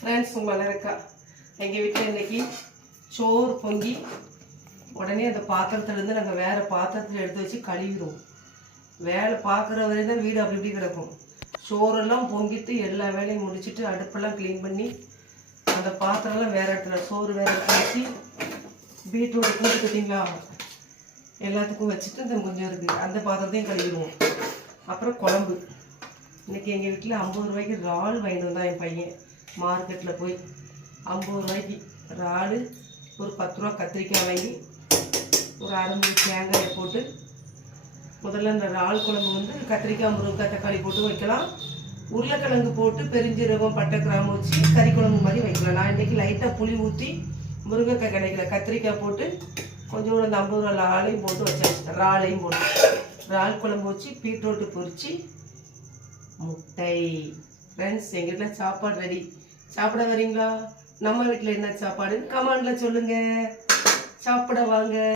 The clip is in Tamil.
ஃப்ரெண்ட்ஸ் உங்கள் இருக்கா எங்கள் வீட்டில் இன்றைக்கி சோறு பொங்கி உடனே அந்த பாத்திரத்துலேருந்து நாங்கள் வேறு பாத்திரத்தில் எடுத்து வச்சு கழுவிடுவோம். வேலை பார்க்குற வரையும் தான் வீடு அப்படி இப்படி கிடக்கும். சோறெல்லாம் பொங்கிட்டு எல்லா வேலையும் முடிச்சுட்டு அடுப்பெல்லாம் க்ளீன் பண்ணி அந்த பாத்திரம்லாம் வேறு இடத்துல சோறு வேறு இடத்துல வச்சு பீட்ரூட் கூட்டு கட்டிங்களா எல்லாத்துக்கும் வச்சுட்டு இந்த கொஞ்சம் இருக்குது அந்த பாத்திரத்தையும் கழுவிடுவோம். அப்புறம் குழம்பு இன்றைக்கி எங்கள் வீட்டில் 50 ரூபாய்க்கு இறால் வாங்கிட்டு வந்தான் என் பையன். மார்க்கெட்டில் போய் 50 ரூபாய்க்கு இறால், ஒரு 10 ரூபா கத்திரிக்காய் வாங்கி ஒரு அரை மூணு தேங்காயை போட்டு முதல்ல இந்த இறால் குழம்பு வந்து கத்திரிக்காய் முருங்கைக்காய் தக்காளி போட்டு வைக்கலாம். உருளைக்கிழங்கு போட்டு பெருஞ்சீரகம் பட்டை கிராம்பு வச்சு கறி குழம்பு மாதிரி வைக்கலாம். நான் இன்றைக்கி லைட்டாக புளி ஊற்றி முருங்கைக்காய் கிடைக்கல கத்திரிக்காய் போட்டு கொஞ்சோண்டு அந்த 50 ரூபா இறாலையும் போட்டு வச்சாச்சு. இறாலையும் போட்டு இறால் குழம்பு வச்சு பீட்ரூட்டு பொரிச்சு முட்டை. ஃப்ரெண்ட்ஸ் எங்கள் வீட்டில் சாப்பாடு ரெடி. சாப்பிட வரீங்களா? நம்ம வீட்டில் என்ன சாப்பாடுன்னு கமெண்டில் சொல்லுங்கள். சாப்பிட வாங்க.